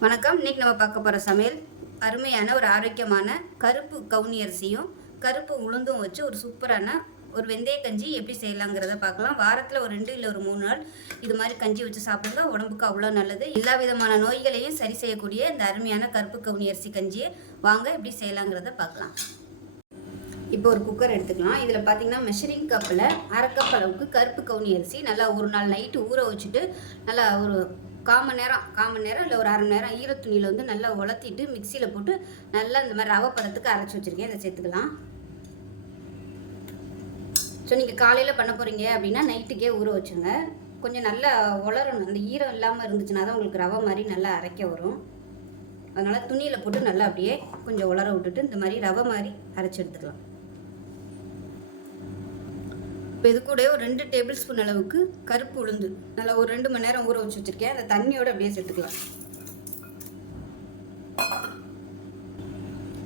வணக்கம். இன்றைக்கி நம்ம பார்க்க போகிற சமையல் அருமையான ஒரு ஆரோக்கியமான கருப்பு கவுனி அரிசியும் கருப்பு உளுந்தும் வச்சு ஒரு சூப்பரான ஒரு வெந்தய கஞ்சி எப்படி செய்யலாங்கிறத பார்க்கலாம். வாரத்தில் ஒரு ரெண்டு இல்லை ஒரு மூணு நாள் இது மாதிரி கஞ்சி வச்சு சாப்பிடுங்க. உடம்புக்கு அவ்வளோ நல்லது. எல்லா விதமான நோய்களையும் சரி செய்யக்கூடிய இந்த அருமையான கருப்பு கவுனி அரிசி கஞ்சியை வாங்க எப்படி செய்யலாங்கிறத பார்க்கலாம். இப்போ ஒரு குக்கர் எடுத்துக்கலாம். இதில் பார்த்தீங்கன்னா மெஷரிங் கப்பில் அரை கப் அளவுக்கு கருப்பு கவுனி அரிசி நல்லா ஒரு நாள் நைட்டு ஊற வச்சுட்டு நல்லா ஒரு கால் மணி நேரம் கால் மணி நேரம் இல்லை ஒரு அரை மணி நேரம் ஈரத்துணியில் வந்து நல்லா உலர்த்திட்டு மிக்சியில் போட்டு நல்லா இந்த மாதிரி ரவை பதத்துக்கு அரைச்சி வச்சுருக்கேன். இதை சேர்த்துக்கலாம். ஸோ நீங்கள் காலையில் பண்ண போகிறீங்க அப்படின்னா நைட்டுக்கே ஊற வச்சுங்க கொஞ்சம் நல்லா உலரணும். அந்த ஈரம் இல்லாமல் இருந்துச்சுன்னா தான் உங்களுக்கு ரவை மாதிரி நல்லா அரைக்க வரும். அதனால் துணியில் போட்டு நல்லா அப்படியே கொஞ்சம் உலர விட்டுட்டு இந்த மாதிரி ரவை மாதிரி அரைச்சி எடுத்துக்கலாம். இப்போ இது கூட ஒரு ரெண்டு டேபிள் ஸ்பூன் அளவுக்கு கருப்பு உளுந்து. நல்லா ஒரு ரெண்டு மணி நேரம் ஊற வச்சு வச்சுருக்கேன். அந்த தண்ணியோட அப்படியே சேர்த்துக்கலாம்.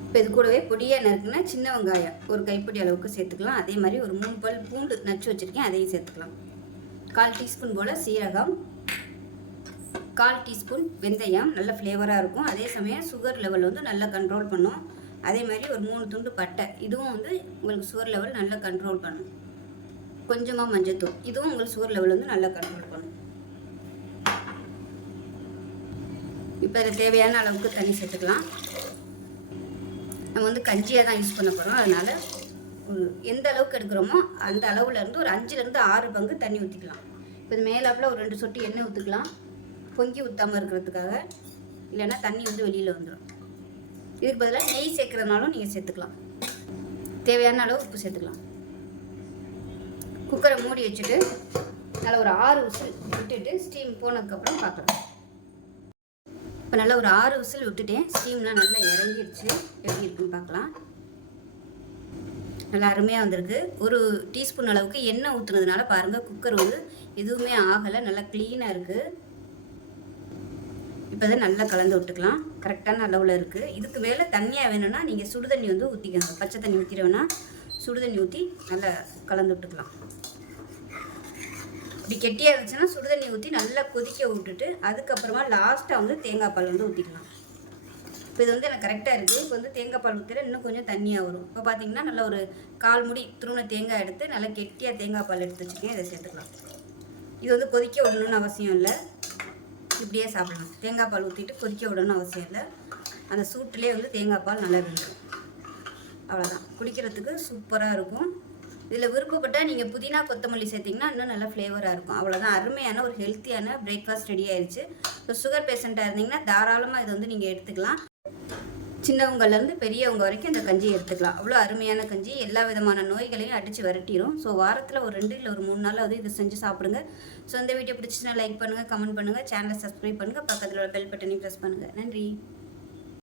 இப்போ இது கூடவே பொடியாக நறுக்குனா சின்ன வெங்காயம் ஒரு கைப்பிடி அளவுக்கு சேர்த்துக்கலாம். அதே மாதிரி ஒரு மூணு பல் பூண்டு நச்சு வச்சுருக்கேன். அதையும் சேர்த்துக்கலாம். கால் டீஸ்பூன் போல் சீரகம் கால் டீஸ்பூன் வெந்தயம் நல்ல ஃப்ளேவராக இருக்கும். அதே சமயம் சுகர் லெவல் வந்து நல்லா கண்ட்ரோல் பண்ணும். அதே மாதிரி ஒரு மூணு துண்டு பட்டை. இதுவும் வந்து உங்களுக்கு சுகர் லெவல் நல்லா கண்ட்ரோல் பண்ணும். கொஞ்சமாக மஞ்சத்தூள். இதுவும் உங்களுக்கு சுகர் லெவல் வந்து நல்லா கண்ட்ரோல் பண்ணும் இப்போ இதில் தேவையான அளவுக்கு தண்ணி சேர்த்துக்கலாம். நம்ம வந்து கஞ்சியாக தான் யூஸ் பண்ண போகிறோம் அதனால் எந்த அளவுக்கு எடுக்கிறோமோ அந்த அளவுலேருந்து ஒரு அஞ்சுலேருந்து ஆறு பங்கு தண்ணி ஊற்றிக்கலாம் இப்போ இது மேலாப்பில் ஒரு ரெண்டு சொட்டு எண்ணெய் ஊற்றிக்கலாம் பொங்கி ஊற்றாமல் இருக்கிறதுக்காக. இல்லைன்னா தண்ணி வந்து வெளியில் வந்துடும் இதுக்கு பதிலாக நெய் சேர்க்குறதுனாலும் நீங்கள் சேர்த்துக்கலாம். தேவையான அளவு உப்பு சேர்த்துக்கலாம். குக்கரை மூடி வச்சுட்டு நல்லா ஒரு ஆறு விசில் விட்டுட்டு ஸ்டீம் போனதுக்கப்புறம் பார்க்கலாம். இப்போ நல்லா ஒரு ஆறு விசில் விட்டுட்டேன். ஸ்டீம்லாம் நல்லா இறங்கிடுச்சு எப்படி இருக்குன்னு பார்க்கலாம். நல்லா அருமையாக வந்திருக்கு. ஒரு டீஸ்பூன் அளவுக்கு எண்ணெய் ஊற்றுனதுனால பாருங்கள் குக்கர் வந்து எதுவுமே ஆகலை. நல்லா க்ளீனாக இருக்குது இப்போ தான் நல்லா கலந்து விட்டுக்கலாம். கரெக்டான அளவில் இருக்குது இதுக்கு மேலே தண்ணியாக வேணும்னா நீங்கள் சுடு தண்ணி வந்து ஊற்றிக்கோங்க பச்சை தண்ணி ஊற்றிட சுடுதண்ணி ஊற்றி நல்லா கலந்து விட்டுக்கலாம். இப்படி கெட்டியாக இருந்துச்சுன்னா சுடுதண்ணி ஊற்றி நல்லா கொதிக்க விட்டுட்டு அதுக்கப்புறமா லாஸ்ட்டாக வந்து தேங்காய் பால் வந்து ஊற்றிக்கலாம் இப்போ இது வந்து எனக்கு கரெக்டாக இருக்குது இப்போ வந்து தேங்காய் பால் ஊற்றில இன்னும் கொஞ்சம் தண்ணியாக வரும். இப்போ பார்த்தீங்கன்னா நல்லா ஒரு கால் முடி துருண தேங்காய் எடுத்து நல்லா கெட்டியாக தேங்காய் பால் எடுத்து வச்சுக்கேன் இதை சேர்த்துக்கலாம். இது வந்து கொதிக்க விடணும்னு அவசியம் இல்லை. இப்படியே சாப்பிடலாம். தேங்காய் பால் ஊற்றிட்டு கொதிக்க விடணும்னு அவசியம் இல்லை. அந்த சூட்டிலே வந்து தேங்காய் பால் நல்லா வேண்டும் அவ்வளோதான் குடிக்கிறதுக்கு சூப்பராக இருக்கும். இதில் விருப்பப்பட்டால் நீங்கள் புதினா கொத்தமல்லி சேர்த்திங்கன்னா இன்னும் நல்லா ஃப்ளேவராக இருக்கும். அவ்வளோதான் அருமையான ஒரு ஹெல்த்தியான பிரேக்ஃபாஸ்ட் ரெடி ஆயிடுச்சு ஸோ சுகர் பேஷண்ட்டாக இருந்தீங்கன்னா தாராளமாக இதை வந்து நீங்கள் எடுத்துக்கலாம். சின்னவங்கலேருந்து பெரியவங்க வரைக்கும் இந்த கஞ்சி எடுத்துக்கலாம். அவ்வளோ அருமையான கஞ்சி. எல்லா விதமான நோய்களையும் அடித்து விரட்டிடும் ஸோ வாரத்தில் ஒரு ரெண்டு இல்லை ஒரு மூணு நாள் வந்து இதை செஞ்சு சாப்பிடுங்க. ஸோ இந்த வீடியோ பிடிச்சிச்சுன்னா லைக் பண்ணுங்கள் கமெண்ட் பண்ணுங்கள் சேனலை சப்ஸ்கிரைப் பண்ணுங்கள் பக்கத்தில் உள்ள பெல் பட்டனையும் ப்ரெஸ் பண்ணுங்கள் நன்றி.